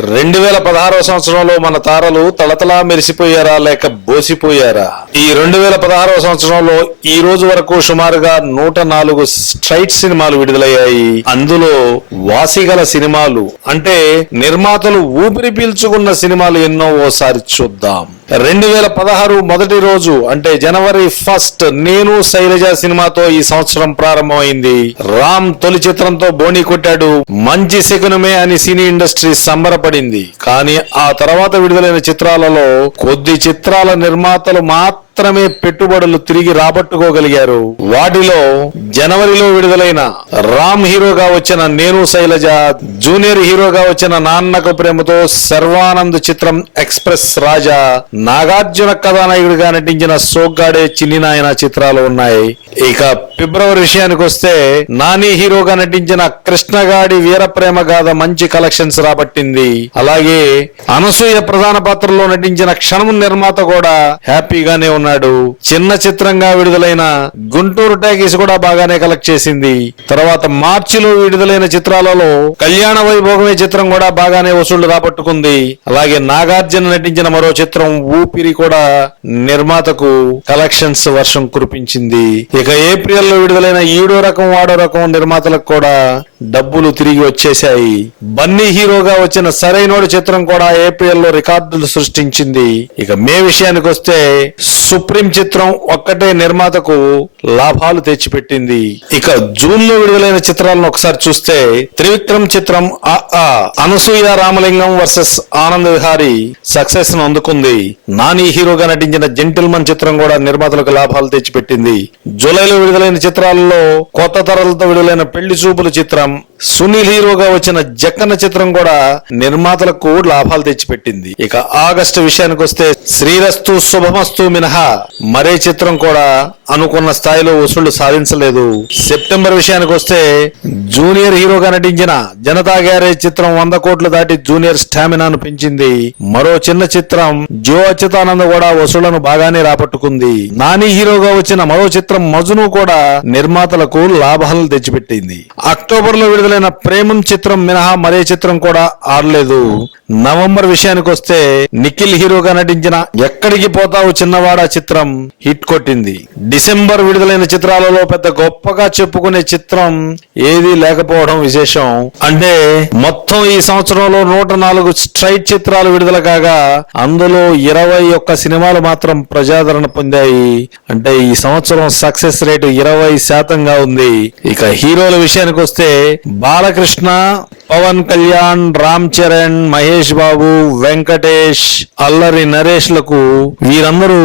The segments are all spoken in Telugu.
రెండు వేల పదహారవ సంవత్సరంలో మన తారలు తలతలా మెరిసిపోయారా లేక బోసిపోయారా? ఈ రెండు వేల పదహారవ సంవత్సరంలో ఈ రోజు వరకు సుమారుగా నూట నాలుగు స్ట్రైట్ సినిమాలు విడుదలయ్యాయి. అందులో వాసిగల సినిమాలు అంటే నిర్మాతలు ఊపిరి పీల్చుకున్న సినిమాలు ఎన్నో ఓసారి చూద్దాం. రెండు వేల పదహారు మొదటి రోజు అంటే జనవరి ఫస్ట్ నేను శైలజ సినిమాతో ఈ సంవత్సరం ప్రారంభమైంది. రామ్ తొలి చిత్రంతో బోణి కొట్టాడు. మంచి శకునమే అని సినీ ఇండస్ట్రీ సంబరపడింది. కానీ ఆ తర్వాత విడుదలైన చిత్రాలలో కొద్ది చిత్రాల నిర్మాతలు మాత్రం మాత్రమే పెట్టుబడులు తిరిగి రాబట్టుకోగలిగారు. వాటిలో జనవరిలో విడుదలైన రామ్ హీరోగా వచ్చిన నేను శైలజ జూనియర్ హీరోగా వచ్చిన నాన్నకు ప్రేమతో సర్వానంద్ చిత్రం ఎక్స్ప్రెస్ రాజా నాగార్జున కథానాయకుడిగా నటించిన సోగ్గాడే చిన్ని నాయన చిత్రాలు ఉన్నాయి. ఇక ఫిబ్రవరి విషయానికి వస్తే నాని హీరోగా నటించిన కృష్ణగాడి వీర ప్రేమ గాథ మంచి కలెక్షన్స్ రాబట్టింది. అలాగే అనసూయ ప్రధాన పాత్రలో నటించిన క్షణం నిర్మాత కూడా హ్యాపీగానే అన్నాడు చిన్న చిత్రంగా విడుదలైన గుంటూరు టాకీస్ కూడా బాగానే కలెక్ట్ చేసింది. తర్వాత మార్చిలో విడుదలైన చిత్రాలలో కళ్యాణ వైభోగమే చిత్రం కూడా బాగానే వసూళ్ళు రాబట్టుకుంది. అలాగే నాగార్జున నటించిన మరో చిత్రం ఊపిరి కూడా నిర్మాతకు కలెక్షన్స్ వర్షం కురిపించింది. ఇక ఏప్రిల్లో విడుదలైన ఈడో రకం వాడో రకం నిర్మాతలకు కూడా డబ్బులు తిరిగి వచ్చేశాయి. బన్నీ హీరోగా వచ్చిన సరైనోడు చిత్రం కూడా ఏప్రిల్లో రికార్డులు సృష్టించింది. ఇక మే విషయానికి వస్తే సుప్రీం చిత్రం ఒక్కటే నిర్మాతకు లాభాలు తెచ్చిపెట్టింది. ఇక జూన్లో విడుదలైన చిత్రాలను ఒకసారి చూస్తే త్రివిక్రమ్ చిత్రం ఆ ఆ, అనసూయ రామలింగం వర్సెస్ ఆనంద్ విహారీ సక్సెస్ను అందుకుంది. నాని హీరోగా నటించిన జెంటిల్మన్ చిత్రం కూడా నిర్మాతలకు లాభాలు తెచ్చిపెట్టింది. జూలైలో విడుదలైన చిత్రాలలో కొత్త తరలతో విడుదలైన పెళ్ళి చూపుల చిత్రం సునీల్ హీరోగా వచ్చిన జక్కన్న చిత్రం కూడా నిర్మాతలకు లాభాలు తెచ్చిపెట్టింది. ఇక ఆగస్టు విషయానికి వస్తే శ్రీరస్తు శుభమస్తు మినహా మరే చిత్రం కూడా అనుకున్న స్థాయిలో వసూళ్ళు సాధించలేదు. సెప్టెంబర్ విషయానికి వస్తే జూనియర్ హీరోగా నటించిన జనతా గ్యారేజ్ చిత్రం వంద కోట్లు దాటి జూనియర్ స్టామినాను పెంచింది. మరో చిన్న చిత్రం జో అచ్యుతానంద కూడా వసూళ్ళను బాగానే రాబట్టుకుంది. నాని హీరోగా వచ్చిన మరో చిత్రం మజును కూడా నిర్మాతలకు లాభాలు తెచ్చిపెట్టింది. అక్టోబర్లో విడుదలైన ప్రేమం చిత్రం మినహా మరే చిత్రం కూడా ఆడలేదు. నవంబర్ విషయానికి వస్తే నిఖిల్ హీరోగా నటించిన ఎక్కడికి పోతావు చిన్నవాడా చిత్రం హిట్ కొట్టింది. డిసెంబర్ విడుదలైన చిత్రాలలో పెద్ద గొప్పగా చెప్పుకునే చిత్రం ఏది లేకపోవడం విశేషం. అంటే మొత్తం ఈ సంవత్సరంలో నూట నాలుగు స్ట్రైట్ చిత్రాలు విడుదల కాగా అందులో ఇరవై ఒక్క సినిమాలు మాత్రం ప్రజాదరణ పొందాయి. అంటే ఈ సంవత్సరం సక్సెస్ రేటు ఇరవై శాతంగా ఉంది. ఇక హీరోల విషయానికి వస్తే బాలకృష్ణ పవన్ కళ్యాణ్ రామ్ చరణ్ మహేష్ బాబు వెంకటేష్ అల్లరి నరేష్లకు వీరందరూ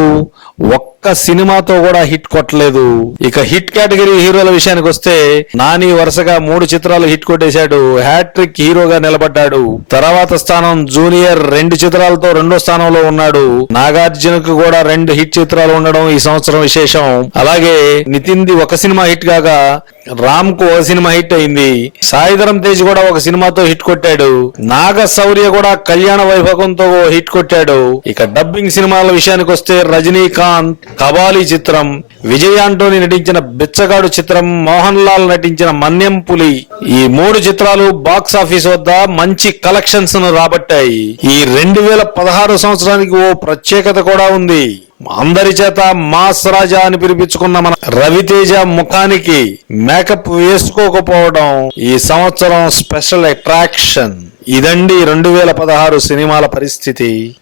ఒక్క సినిమాతో కూడా హిట్ కొట్టలేదు. ఇక హిట్ కేటగిరీ హీరోల విషయానికి వస్తే నాని వరుసగా మూడు చిత్రాలు హిట్ కొట్టేశాడు. హ్యాట్రిక్ హీరోగా నిలబడ్డాడు. తర్వాత స్థానం జూనియర్ రెండు చిత్రాలతో రెండో స్థానంలో ఉన్నాడు. నాగార్జునకు కూడా రెండు హిట్ చిత్రాలు ఉండడం ఈ సంవత్సరం విశేషం. అలాగే నితిన్ ది ఒక సినిమా హిట్ కాగా రామ్కు ఒక సినిమా హిట్ అయింది. సాయిధరం తేజ్ కూడా ఒక సినిమాతో హిట్ కొట్టాడు. నాగ శౌర్య కూడా కళ్యాణ వైభవంతో ఓ హిట్ కొట్టాడు. ఇక డబ్బింగ్ సినిమాల విషయానికి వస్తే రజనీకాంత్ కబాలి చిత్రం. విజయ్ ఆంటోని నటించిన బిచ్చగాడు చిత్రం. మోహన్ లాల్ నటించిన మన్యం పులి. ఈ మూడు చిత్రాలు బాక్స్ ఆఫీస్ వద్ద మంచి కలెక్షన్స్ను రాబట్టాయి. ఈ రెండు వేల పదహారు సంవత్సరానికి ఓ ప్రత్యేకత కూడా ఉంది. అందరి చేత మాస్ రాజా అని పిలిపించుకున్న మన రవితేజ ముఖానికి మేకప్ వేసుకోకపోవడం ఈ సంవత్సరం స్పెషల్ అట్రాక్షన్. ఇదండి రెండు వేల పదహారు సినిమాల పరిస్థితి.